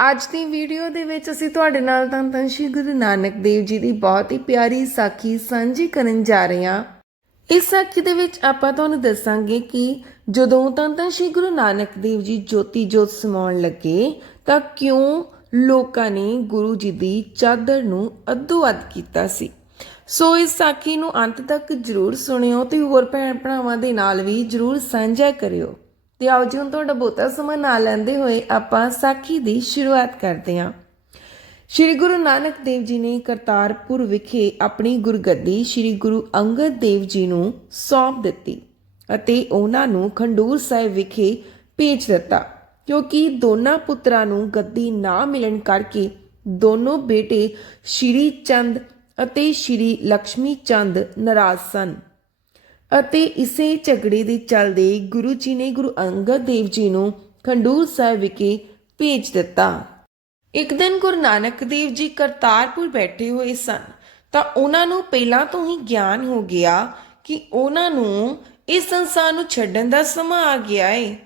ਅੱਜ ਦੀ ਵੀਡੀਓ ਦੇ ਵਿੱਚ ਅਸੀਂ ਤੁਹਾਡੇ ਨਾਲ ਤਾਂ ਤਾਂ ਸ਼੍ਰੀ ਗੁਰੂ ਨਾਨਕ ਦੇਵ ਜੀ ਦੀ ਬਹੁਤ ਹੀ ਪਿਆਰੀ ਸਾਖੀ ਸਾਂਝੀ ਕਰਨ ਜਾ ਰਹੇ ਹਾਂ। ਇਸ ਸਾਖੀ ਦੇ ਵਿੱਚ ਆਪਾਂ ਤੁਹਾਨੂੰ ਦੱਸਾਂਗੇ ਕਿ ਜਦੋਂ ਤਾਂ ਤਾਂ ਸ਼੍ਰੀ ਗੁਰੂ ਨਾਨਕ ਦੇਵ ਜੀ ਜੋਤੀ ਜੋਤ ਸਮਾਉਣ ਲੱਗੇ, ਤਾਂ ਕਿਉਂ ਲੋਕਾਂ ਨੇ ਗੁਰੂ ਜੀ ਦੀ ਚਾਦਰ ਨੂੰ ਅੱਧੋ ਅੱਧ ਕੀਤਾ ਸੀ। ਸੋ ਇਸ ਸਾਖੀ ਨੂੰ ਅੰਤ ਤੱਕ ਜਰੂਰ ਸੁਣਿਓ ਤੇ ਹੋਰ ਭੈਣ ਭਰਾਵਾਂ ਦੇ ਨਾਲ ਵੀ ਜਰੂਰ ਸਾਂਝਾ ਕਰਿਓ। ਤੇ ਆਓ ਜੀ, ਹੁਣ ਤੁਹਾਡਾ ਬਹੁਤਾ ਸਮਾਂ ਨਾ ਲੈਂਦੇ ਹੋਏ ਆਪਾਂ ਸਾਖੀ ਦੀ ਸ਼ੁਰੂਆਤ ਕਰਦੇ ਹਾਂ। ਸ਼੍ਰੀ ਗੁਰੂ ਨਾਨਕ ਦੇਵ ਜੀ ਨੇ ਕਰਤਾਰਪੁਰ ਵਿਖੇ ਆਪਣੀ ਗੁਰਗੱਦੀ ਸ਼੍ਰੀ ਗੁਰੂ ਅੰਗਦ ਦੇਵ ਜੀ ਨੂੰ ਸੌਂਪ ਦਿੱਤੀ ਅਤੇ ਉਹਨਾਂ ਨੂੰ ਖੰਡੂਰ ਸਾਹਿਬ ਵਿਖੇ ਭੇਜ ਦਿੱਤਾ, ਕਿਉਂਕਿ ਦੋਨਾਂ ਪੁੱਤਰਾਂ ਨੂੰ ਗੱਦੀ ਨਾ ਮਿਲਣ ਕਰਕੇ ਦੋਨੋਂ ਬੇਟੇ ਸ਼੍ਰੀ ਚੰਦ ਅਤੇ ਸ਼੍ਰੀ ਲక్ష్ਮੀ ਚੰਦ ਨਾਰਾਜ਼ ਸਨ। ਅਤੇ ਇਸੇ ਝਗੜੇ ਦੇ ਚੱਲਦੇ ਗੁਰੂ ਜੀ ਨੇ ਗੁਰੂ ਅੰਗਦ ਦੇਵ ਜੀ ਨੂੰ ਖੰਡੂਰ ਸਾਹਿਬ ਵਿਖੇ ਭੇਜ ਦਿੱਤਾ। ਇੱਕ ਦਿਨ ਗੁਰੂ ਨਾਨਕ ਦੇਵ ਜੀ ਕਰਤਾਰਪੁਰ ਬੈਠੇ ਹੋਏ ਸਨ। ਤਾਂ ਉਹਨਾਂ ਨੂੰ ਪਹਿਲਾਂ ਤੋਂ ਹੀ ਗਿਆਨ ਹੋ ਗਿਆ ਕਿ ਉਹਨਾਂ ਨੂੰ ਇਸ ਸੰਸਾਰ ਨੂੰ ਛੱਡਣ ਦਾ ਸਮਾਂ ਆ ਗਿਆ ਏ।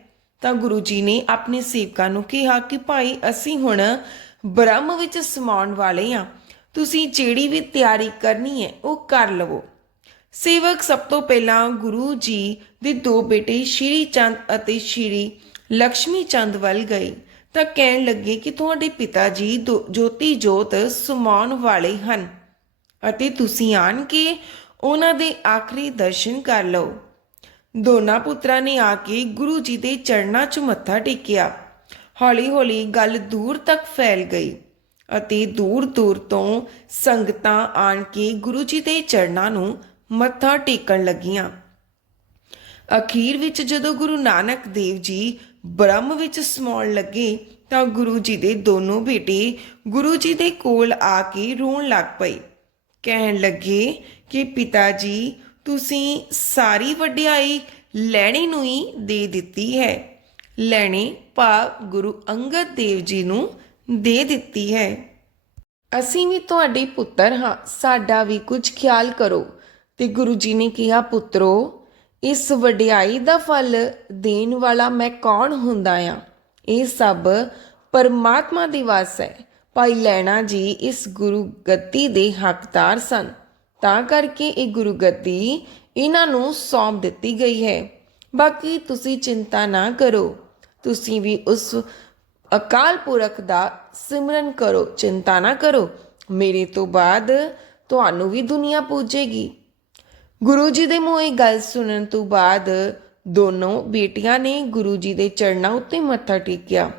ਤਾਂ ਗੁਰੂ ਜੀ ਨੇ ਆਪਣੇ ਸੇਵਕਾਂ ਨੂੰ ਕਿਹਾ ਕਿ ਭਾਈ, ਅਸੀਂ ਹੁਣ ਬ੍ਰਹਮ ਵਿੱਚ ਸਮਾਉਣ ਵਾਲੇ ਹਾਂ ਤੁਸੀਂ ਜਿਹੜੀ ਵੀ ਤਿਆਰੀ ਕਰਨੀ ਹੈ ਉਹ ਕਰ ਲਵੋ। ਸੇਵਕ ਸਭ ਤੋਂ ਪਹਿਲਾਂ ਗੁਰੂ ਜੀ ਦੇ ਦੋ ਬੇਟੇ ਸ਼੍ਰੀ ਚੰਦ ਅਤੇ ਸ਼੍ਰੀ ਲక్ష్ਮੀ ਚੰਦ ਵੱਲ ਗਏ ਤਾਂ ਕਹਿਣ ਲੱਗੇ ਕਿ ਤੁਹਾਡੇ ਪਿਤਾ ਜੀ ਦੋ- ਜੋਤੀ ਜੋਤ ਸੁਮਾਉਣ ਵਾਲੇ ਹਨ ਅਤੇ ਤੁਸੀਂ ਆਣ ਕੇ ਉਹਨਾਂ ਦੇ ਆਖਰੀ ਦਰਸ਼ਨ ਕਰ ਲਓ। ਦੋਨਾਂ ਪੁੱਤਰਾਂ ਨੇ ਆ ਕੇ ਗੁਰੂ ਜੀ ਦੇ ਚਰਨਾਂ 'ਚ ਮੱਥਾ ਟੇਕਿਆ। ਹੌਲੀ-ਹੌਲੀ ਗੱਲ ਦੂਰ ਤੱਕ ਫੈਲ ਗਈ ਅਤੇ ਦੂਰ-ਦੂਰ ਤੋਂ ਸੰਗਤਾਂ ਆਣ ਕੇ ਗੁਰੂ ਜੀ ਦੇ ਚਰਨਾਂ ਨੂੰ ਮੱਥਾ ਟੇਕਣ ਲੱਗੀਆਂ। ਅਖੀਰ ਵਿੱਚ ਜਦੋਂ ਗੁਰੂ ਨਾਨਕ ਦੇਵ ਜੀ ਬ੍ਰਹਮ ਵਿੱਚ ਸਮਾਉਣ ਲੱਗੇ ਤਾਂ ਗੁਰੂ ਜੀ ਦੇ ਦੋਨੋਂ ਬੇਟੇ ਗੁਰੂ ਜੀ ਦੇ ਕੋਲ ਆ ਕੇ ਰੋਣ ਲੱਗ ਪਏ। ਕਹਿਣ ਲੱਗੇ ਕਿ ਪਿਤਾ ਜੀ, ਤੁਸੀਂ ਸਾਰੀ ਵਡਿਆਈ ਲੈਣੀ ਨੂੰ ਹੀ ਦੇ ਦਿੱਤੀ ਹੈ। ਲੈਣੇ ਭਾਵ ਗੁਰੂ ਅੰਗਦ ਦੇਵ ਜੀ ਨੂੰ ਦੇ ਦਿੱਤੀ ਹੈ। ਅਸੀਂ ਵੀ ਤੁਹਾਡੇ ਪੁੱਤਰ ਹਾਂ, ਸਾਡਾ ਵੀ ਕੁਝ ਖਿਆਲ ਕਰੋ। ਤੇ ਗੁਰੂ ਜੀ ਨੇ ਕਿਹਾ, ਪੁੱਤਰੋ, ਇਸ ਵਡਿਆਈ ਦਾ ਫਲ ਦੇਣ ਵਾਲਾ ਮੈਂ ਕੌਣ ਹੁੰਦਾ ਆ? ਇਹ ਸਭ ਪਰਮਾਤਮਾ ਦੀ ਵਾਸ ਹੈ। ਭਾਈ ਲੈਣਾ ਜੀ ਇਸ ਗੁਰੂ ਗੱਦੀ ਦੇ ਹੱਕਦਾਰ ਸਨ। ਤਾਂ ਕਰਕੇ ਇਹ ਗੁਰੂ ਗੱਦੀ ਇਹਨਾਂ ਨੂੰ ਸੌਂਪ ਦਿੱਤੀ ਗਈ ਹੈ। ਬਾਕੀ ਤੁਸੀਂ ਚਿੰਤਾ ਨਾ ਕਰੋ। ਤੁਸੀਂ ਵੀ ਉਸ ਅਕਾਲ ਪੁਰਖ ਦਾ ਸਿਮਰਨ ਕਰੋ। ਚਿੰਤਾ ਨਾ ਕਰੋ। ਮੇਰੇ ਤੋਂ ਬਾਅਦ ਤੁਹਾਨੂੰ ਵੀ ਦੁਨੀਆ ਪੂਜੇਗੀ। ਗੁਰੂ ਜੀ ਦੇ ਮੂੰਹ ਇਹ ਗੱਲ ਸੁਣਨ ਤੋਂ ਬਾਅਦ ਦੋਨੋਂ ਬੇਟੀਆਂ ਨੇ ਗੁਰੂ ਜੀ ਦੇ ਚਰਨਾਂ ਉੱਤੇ ਮੱਥਾ ਟੇਕਿਆ,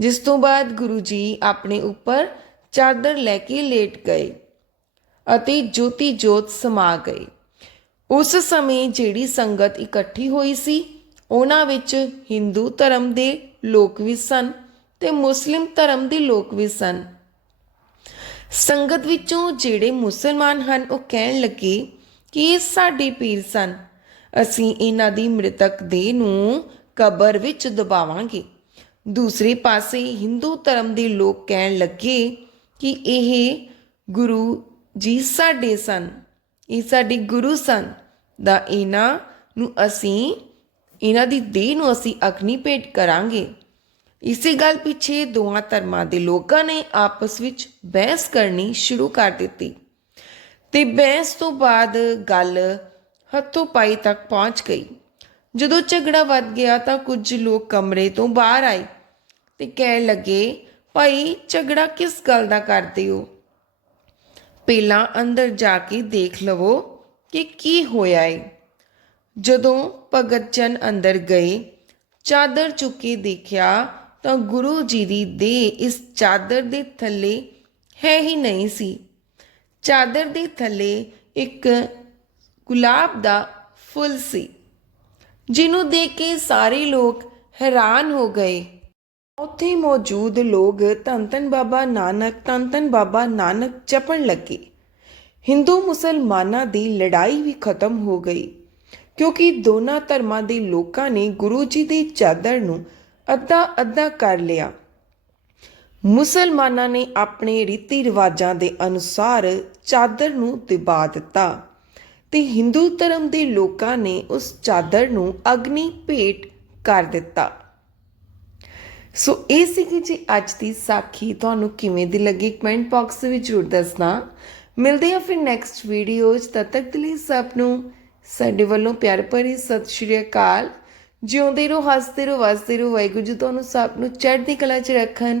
ਜਿਸ ਤੋਂ ਬਾਅਦ ਗੁਰੂ ਜੀ ਆਪਣੇ ਉੱਪਰ ਚਾਦਰ ਲੈ ਕੇ ਲੇਟ ਗਏ ਅਤੇ ਜੋਤੀ ਜੋਤ ਸਮਾ ਗਏ। ਉਸ ਸਮੇਂ ਜਿਹੜੀ ਸੰਗਤ ਇਕੱਠੀ ਹੋਈ ਸੀ, ਉਹਨਾਂ ਵਿੱਚ ਹਿੰਦੂ ਧਰਮ ਦੇ ਲੋਕ ਵੀ ਸਨ ਤੇ ਮੁਸਲਿਮ ਧਰਮ ਦੇ ਲੋਕ ਵੀ ਸਨ। ਸੰਗਤ ਵਿੱਚੋਂ ਜਿਹੜੇ ਮੁਸਲਮਾਨ ਹਨ, ਉਹ ਕਹਿਣ ਲੱਗੇ ਕਿ ਸਾਡੇ ਪੀਰ ਸਨ। ਅਸੀਂ ਇਹਨਾਂ ਦੀ ਮ੍ਰਿਤਕ ਦੇਹ ਨੂੰ ਕਬਰ ਵਿੱਚ ਦਬਾਵਾਂਗੇ। ਦੂਸਰੇ ਪਾਸੇ ਹਿੰਦੂ ਧਰਮ ਦੇ ਲੋਕ ਕਹਿਣ ਲੱਗੇ ਕਿ ਇਹ ਗੁਰੂ ਜੀ ਸਾਡੇ ਸਨ। ਇਹ ਸਾਡੇ ਗੁਰੂ ਸਨ ਦਾ ਇਹਨਾਂ ਨੂੰ ਅਸੀਂ, ਇਹਨਾਂ ਦੀ ਦੇਹ ਨੂੰ ਅਸੀਂ ਅਗਨੀ ਭੇਟ ਕਰਾਂਗੇ। ਇਸੇ ਗੱਲ ਪਿੱਛੇ ਦੋਹਾਂ ਧਰਮਾਂ ਦੇ ਲੋਕਾਂ ਨੇ ਆਪਸ ਵਿੱਚ ਬਹਿਸ ਕਰਨੀ ਸ਼ੁਰੂ ਕਰ ਦਿੱਤੀ। ਤੇ ਬਹਿਸ ਤੋਂ ਬਾਅਦ ਗੱਲ ਹੱਥੋਂ ਪਾਈ ਤੱਕ ਪਹੁੰਚ ਗਈ। ਜਦੋਂ ਝਗੜਾ ਵੱਧ ਗਿਆ ਤਾਂ ਕੁਝ ਲੋਕ ਕਮਰੇ ਤੋਂ ਬਾਹਰ ਆਏ ਤੇ ਕਹਿਣ ਲੱਗੇ, ਭਾਈ, ਝਗੜਾ ਕਿਸ ਗੱਲ ਦਾ ਕਰਦੇ ਹੋ? ਪਹਿਲਾਂ ਅੰਦਰ ਜਾ ਕੇ ਦੇਖ ਲਵੋ ਕਿ ਕੀ ਹੋਇਆ ਏ। ਜਦੋਂ ਭਗਤ ਜਨ ਅੰਦਰ ਗਏ, ਚਾਦਰ ਚੁੱਕੇ ਦੇਖਿਆ ਤਾਂ ਗੁਰੂ ਜੀ ਦੀ ਦੇਹ ਇਸ ਚਾਦਰ ਦੇ ਥੱਲੇ ਹੈ ਹੀ ਨਹੀਂ ਸੀ। ਚਾਦਰ ਦੇ ਥੱਲੇ ਇੱਕ ਗੁਲਾਬ ਦਾ ਫੁੱਲ ਸੀ, ਜਿਹਨੂੰ ਦੇਖ ਕੇ ਸਾਰੇ ਲੋਕ ਹੈਰਾਨ ਹੋ ਗਏ। ਉੱਥੇ ਮੌਜੂਦ ਲੋਕ ਧੰਨ ਧੰਨ ਬਾਬਾ ਨਾਨਕ, ਧੰਨ ਧੰਨ ਬਾਬਾ ਨਾਨਕ ਜਪਣ ਲੱਗੇ। ਹਿੰਦੂ ਮੁਸਲਮਾਨਾਂ ਦੀ ਲੜਾਈ ਵੀ ਖਤਮ ਹੋ ਗਈ, ਕਿਉਂਕਿ ਦੋਨਾਂ ਧਰਮਾਂ ਦੇ ਲੋਕਾਂ ਨੇ ਗੁਰੂ ਜੀ ਦੀ ਚਾਦਰ ਨੂੰ ਅੱਧਾ ਅੱਧਾ ਕਰ ਲਿਆ। ਮੁਸਲਮਾਨਾਂ ਨੇ ਆਪਣੇ ਰੀਤੀ ਰਿਵਾਜਾਂ ਦੇ ਅਨੁਸਾਰ ਚਾਦਰ ਨੂੰ ਦਿਬਾ ਦਿੱਤਾ ਤੇ ਹਿੰਦੂ ਧਰਮ ਦੇ ਲੋਕਾਂ ਨੇ ਉਸ ਚਾਦਰ ਨੂੰ ਅਗਨੀ ਭੇਟ ਕਰ ਦਿੱਤਾ। ਸੋ ਇਹ ਸੀਗੀ ਜੀ ਅੱਜ ਦੀ ਸਾਖੀ। ਤੁਹਾਨੂੰ ਕਿਵੇਂ ਦੀ ਲੱਗੀ ਕਮੈਂਟ ਬਾਕਸ ਵਿੱਚ ਜ਼ਰੂਰ ਦੱਸਣਾ। ਮਿਲਦੇ ਹਾਂ ਫਿਰ ਨੈਕਸਟ ਵੀਡੀਓ 'ਚ ਤਦ ਤੱਕ ਦੇ ਲਈ ਸਭ ਨੂੰ ਸਾਡੇ ਵੱਲੋਂ ਪਿਆਰ ਭਰੀ ਸਤਿ ਸ਼੍ਰੀ ਅਕਾਲ। ਜਿਉਂਦੇ ਰਹੋ, ਹੱਸਦੇ ਰਹੋ, ਵਸਦੇ ਰਹੋ। ਵਾਹਿਗੁਰੂ ਜੀ ਤੁਹਾਨੂੰ ਸਭ ਨੂੰ ਚੜ੍ਹਦੀ ਕਲਾ 'ਚ ਰੱਖਣ।